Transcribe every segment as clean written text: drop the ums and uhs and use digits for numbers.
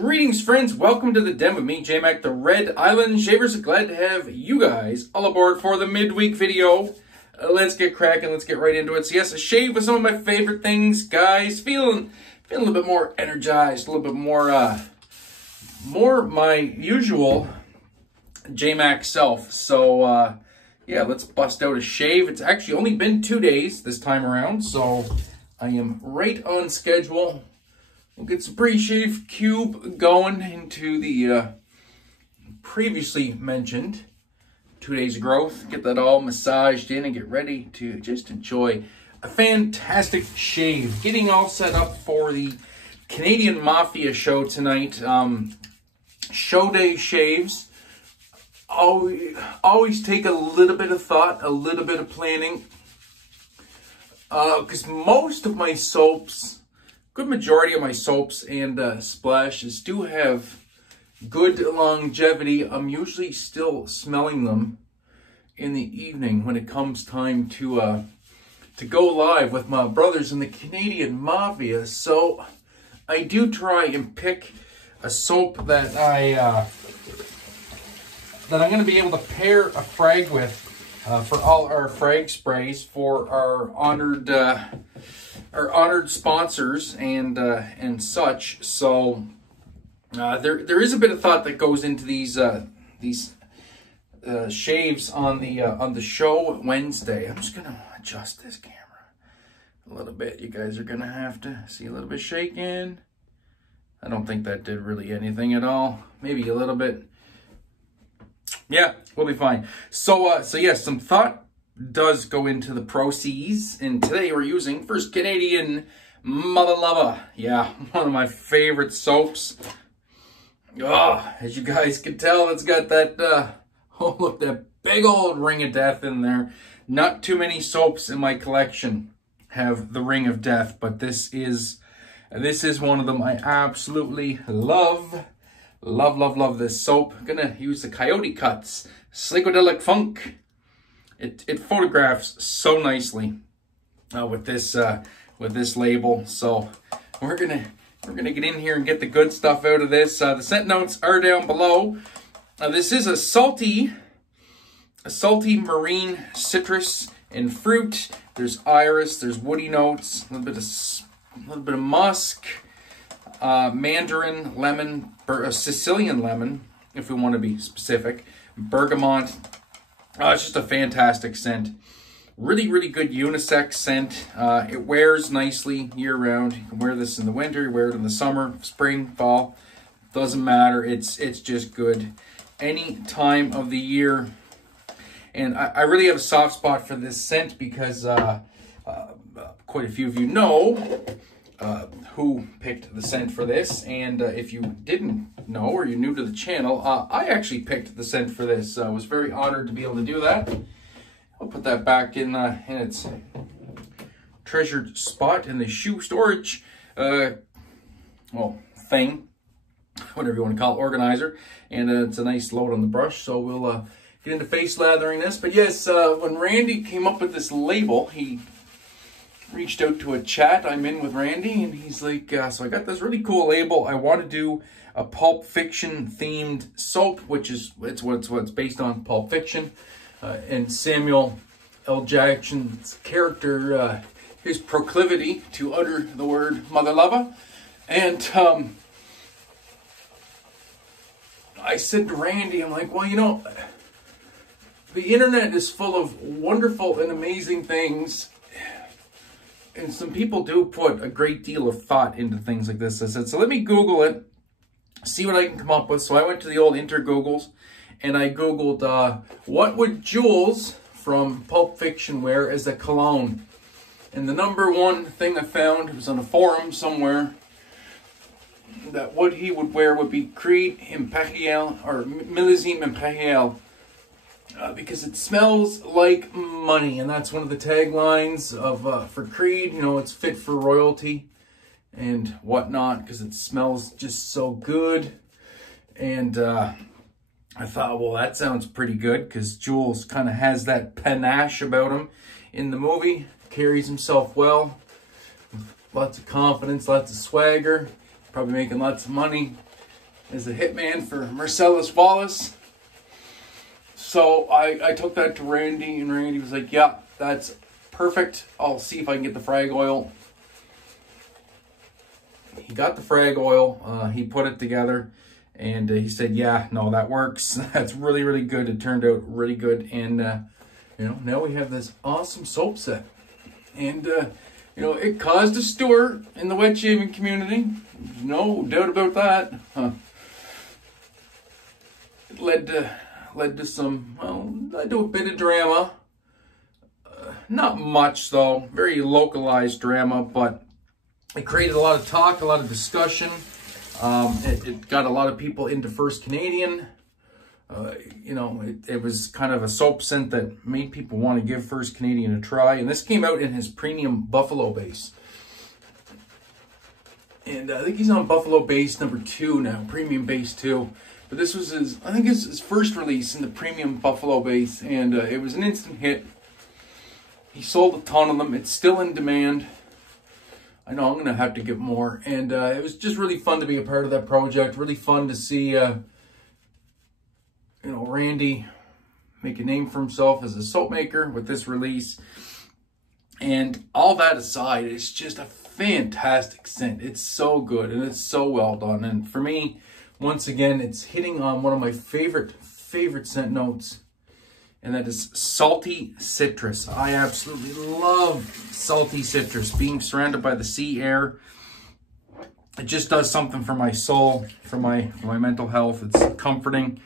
Greetings, friends. Welcome to the den with me, J-Mac, the Red Island Shavers. Glad to have you guys all aboard for the midweek video. Let's get cracking. Let's get right into it. So yes, a shave was some of my favorite things, guys. Feeling a little bit more energized, a little bit more, more my usual J-Mac self. So yeah, let's bust out a shave. It's actually only been 2 days this time around, so I am right on schedule. We'll get some pre-shave cube going into the previously mentioned 2 days of growth. Get that all massaged in and get ready to just enjoy a fantastic shave. Getting all set up for the Canadian Mafia Show tonight. Show day shaves always take a little bit of thought, a little bit of planning. Because most of my soaps, good majority of my soaps and splashes do have good longevity. I'm usually still smelling them in the evening when it comes time to go live with my brothers in the Canadian Mafia. So I do try and pick a soap that I'm going to be able to pair a frag with for all our frag sprays for our honored sponsors and such. So there is a bit of thought that goes into these shaves on the show Wednesday. I'm just gonna adjust this camera a little bit. You guys are gonna have to see a little bit shaking. I don't think that did really anything at all. Maybe a little bit. Yeah, we'll be fine. So yes, some thought does go into the proceeds, and today we're using First Canadian Mother Lover. Yeah, one of my favorite soaps. Oh, as you guys can tell, it's got that oh look, that big old ring of death in there. Not too many soaps in my collection have the ring of death, but this is one of them. I absolutely love this soap. I'm gonna use the CoyoteCuts Psychodelic Funk. It photographs so nicely with this label. So we're gonna get in here and get the good stuff out of this. The scent notes are down below. This is a salty marine citrus and fruit. There's iris. There's woody notes. A little bit of musk. Mandarin lemon, Sicilian lemon, if we want to be specific. Bergamot. It's just a fantastic scent. Really, really good unisex scent. It wears nicely year-round. You can wear this in the winter, you wear it in the summer, spring, fall. Doesn't matter. It's just good any time of the year. And I really have a soft spot for this scent because quite a few of you know who picked the scent for this. And if you didn't know or you're new to the channel, I actually picked the scent for this. I was very honored to be able to do that. I'll put that back in its treasured spot in the shoe storage, well, thing, whatever you want to call it, organizer. And it's a nice load on the brush, so we'll get into face lathering this. But yes, when Randy came up with this label, he reached out to a chat I'm in with Randy, and he's like, so I got this really cool label. I want to do a Pulp Fiction themed soap, which is what's based on Pulp Fiction, and Samuel L. Jackson's character, his proclivity to utter the word mother lover. And I said to Randy, I'm like, well, you know, the internet is full of wonderful and amazing things. And some people do put a great deal of thought into things like this. I said, so let me Google it, see what I can come up with. So I went to the old Googles, and I Googled, what would Jules from Pulp Fiction wear as a cologne? And the number one thing I found was on a forum somewhere, that what he would wear would be Creed Imperial, or Millésime Imperial. Because it smells like money, and that's one of the taglines of for Creed. You know, it's fit for royalty and whatnot because it smells just so good. And I thought, well, that sounds pretty good because Jules kind of has that panache about him in the movie. Carries himself well, lots of confidence, lots of swagger, probably making lots of money. as a hitman for Marcellus Wallace. So I took that to Randy, and Randy was like, yeah, that's perfect. I'll see if I can get the frag oil. He got the frag oil. He put it together, and he said, yeah, no, that works. That's really, really good. It turned out really good. And, you know, now we have this awesome soap set. And, you know, it caused a stir in the wet shaving community. There's no doubt about that. It led to some, well, led to a bit of drama. Not much, though. Very localized drama, but it created a lot of talk, a lot of discussion. It got a lot of people into First Canadian. You know, it was kind of a soap scent that made people want to give First Canadian a try. And this came out in his premium Buffalo base. And I think he's on Buffalo base number 2 now, premium base 2. But this was I think his first release in the premium Buffalo base. And it was an instant hit. He sold a ton of them. It's still in demand. I know I'm going to have to get more. And it was just really fun to be a part of that project. Really fun to see, you know, Randy make a name for himself as a soap maker with this release. And all that aside, it's just a fantastic scent. It's so good and it's so well done. And for me, once again, it's hitting on one of my favorite scent notes. And that is salty citrus. I absolutely love salty citrus. Being surrounded by the sea air, it just does something for my soul, for my mental health. It's comforting.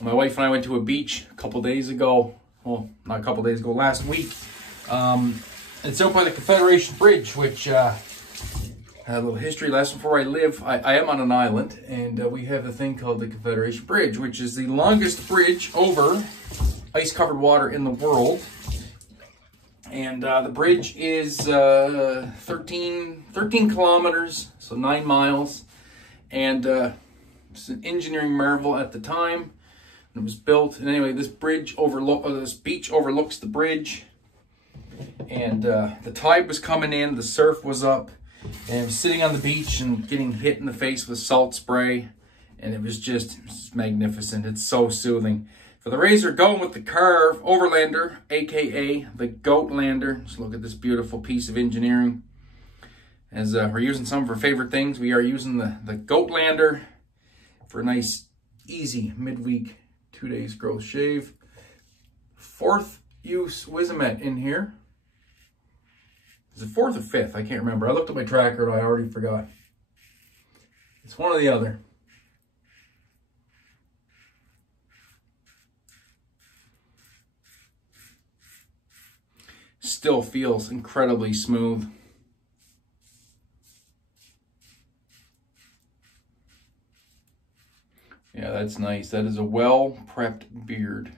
My wife and I went to a beach a couple days ago. Well, not a couple days ago, last week. It's out by the Confederation Bridge, which a little history lesson for where I live. I am on an island, and we have a thing called the Confederation Bridge, which is the longest bridge over ice-covered water in the world. And the bridge is 13 kilometers, so 9 miles. And it's an engineering marvel at the time. It was built, and anyway, this beach overlooks the bridge. And the tide was coming in, the surf was up, and I was sitting on the beach and getting hit in the face with salt spray, and it was just magnificent. It's so soothing. For the razor, going with the Carve Overlander, aka the Goat Lander. Just look at this beautiful piece of engineering. As we're using some of our favorite things, we are using the Goat Lander for a nice, easy midweek 2 days growth shave. 4th use Wizamet in here. Is it 4th or 5th? I can't remember. I looked at my tracker and I already forgot. It's one or the other. Still feels incredibly smooth. Yeah, that's nice. That is a well-prepped beard.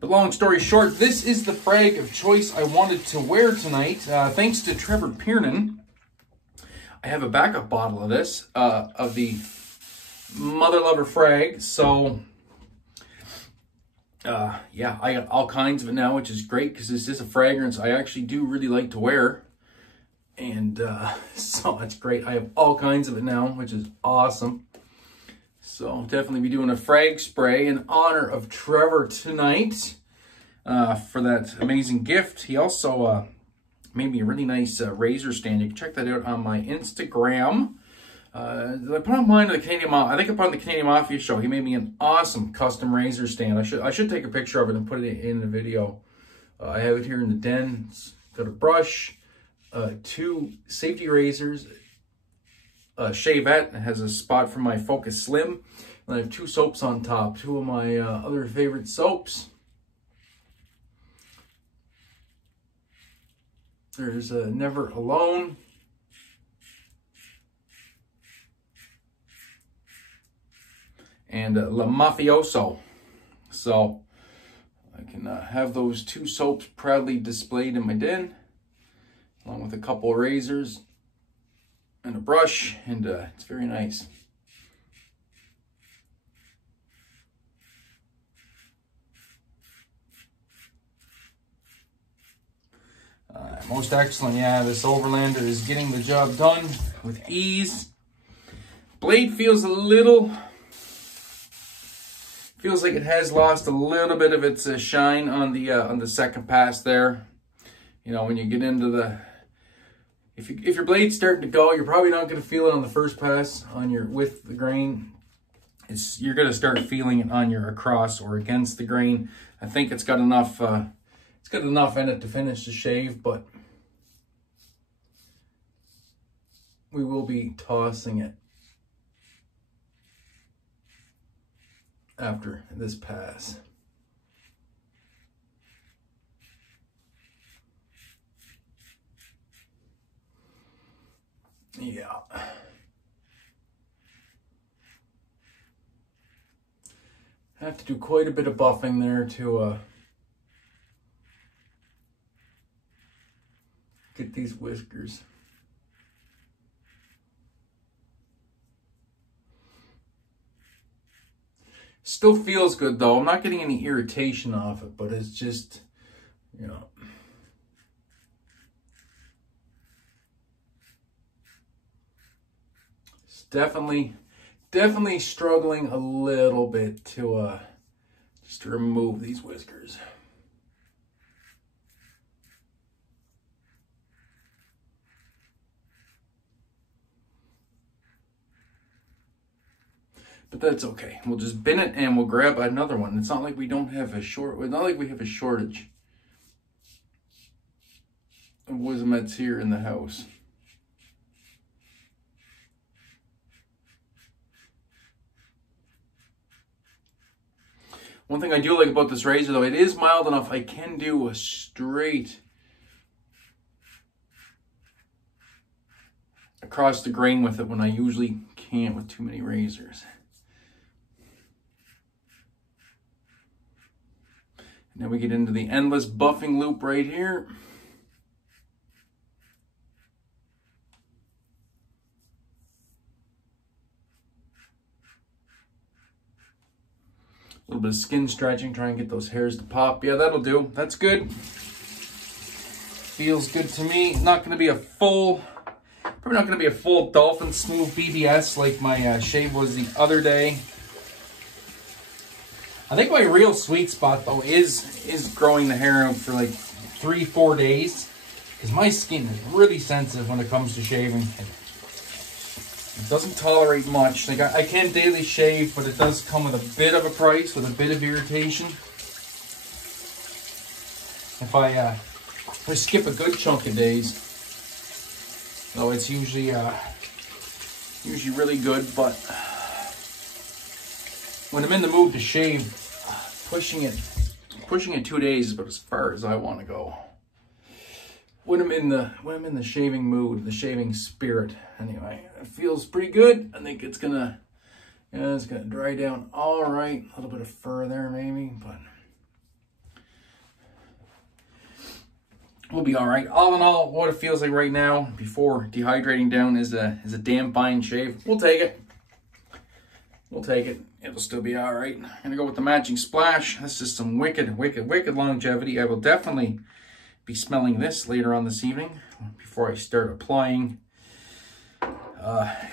But long story short, this is the frag of choice I wanted to wear tonight. Thanks to Trevor Piernan, I have a backup bottle of this, of the Mother Lover frag. So, yeah, I got all kinds of it now, which is great because this is a fragrance I actually do really like to wear. And so it's great. I have all kinds of it now, which is awesome. So I'll definitely be doing a frag spray in honor of Trevor tonight for that amazing gift. He also made me a really nice razor stand. You can check that out on my Instagram. Did I put on mine or the Canadian Mafia? I think I put on the Canadian Mafia Show. He made me an awesome custom razor stand. I should take a picture of it and put it in the video. I have it here in the den. It's got a brush, 2 safety razors, a shavette. It has a spot for my Focus Slim. And I have 2 soaps on top, 2 of my other favorite soaps. There's Never Alone. And La Mafioso. So I can have those 2 soaps proudly displayed in my den, along with a couple razors and a brush, and it's very nice. Most excellent. Yeah, this Overlander is getting the job done with ease. Blade feels a little... Feels like it has lost a little bit of its shine on the second pass there. You know, when you get into the... If your blade's starting to go, you're probably not going to feel it on the first pass on your with the grain. You're going to start feeling it on your across or against the grain. I think it's got enough in it to finish the shave, but we will be tossing it after this pass. Yeah. I have to do quite a bit of buffing there to get these whiskers. Still feels good though. I'm not getting any irritation off it, but it's just, you know. It's definitely struggling a little bit to just to remove these whiskers. But that's okay. We'll just bin it and we'll grab another one. It's not like we don't have a shortage of Wismets here in the house. One thing I do like about this razor though, it is mild enough. I can do a straight across the grain with it when I usually can't with too many razors. Now we get into the endless buffing loop right here. A little bit of skin stretching, try and get those hairs to pop. Yeah, that'll do. That's good. Feels good to me. Not going to be a full, probably not going to be a full Dolphin Smooth BBS like my shave was the other day. I think my real sweet spot though is growing the hair out for like 3-4 days, because my skin is really sensitive when it comes to shaving. It doesn't tolerate much. Like I can daily shave, but it does come with a bit of a price, with a bit of irritation. If I skip a good chunk of days, though, it's usually really good. But when I'm in the mood to shave, pushing it 2 days is about as far as I want to go. When I'm in the shaving mood, the shaving spirit, anyway, it feels pretty good. I think it's gonna dry down all right. A little bit of fur there maybe, but we'll be all right. All in all, what it feels like right now before dehydrating down is a damn fine shave. We'll take it. We'll take it. It'll still be all right. I'm gonna go with the matching splash. This is some wicked longevity. I will definitely be smelling this later on this evening before I start applying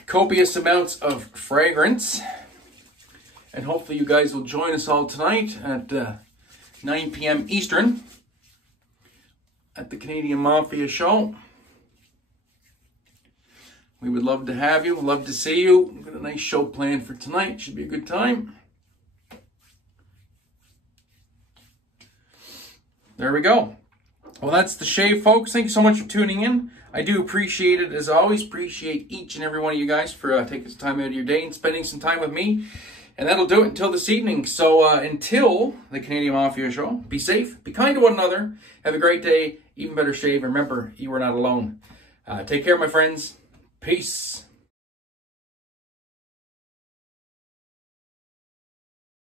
copious amounts of fragrance. And hopefully you guys will join us all tonight at 9 p.m. Eastern at the Canadian Mafia Show. We would love to have you, love to see you. We've got a nice show planned for tonight. Should be a good time. There we go. Well, that's the shave, folks. Thank you so much for tuning in. I do appreciate it, as always. Appreciate each and every one of you guys for taking some time out of your day and spending some time with me. And that'll do it until this evening. So until the Canadian Mafia Show, be safe, be kind to one another, have a great day, even better shave. Remember, you are not alone. Take care, my friends. Peace.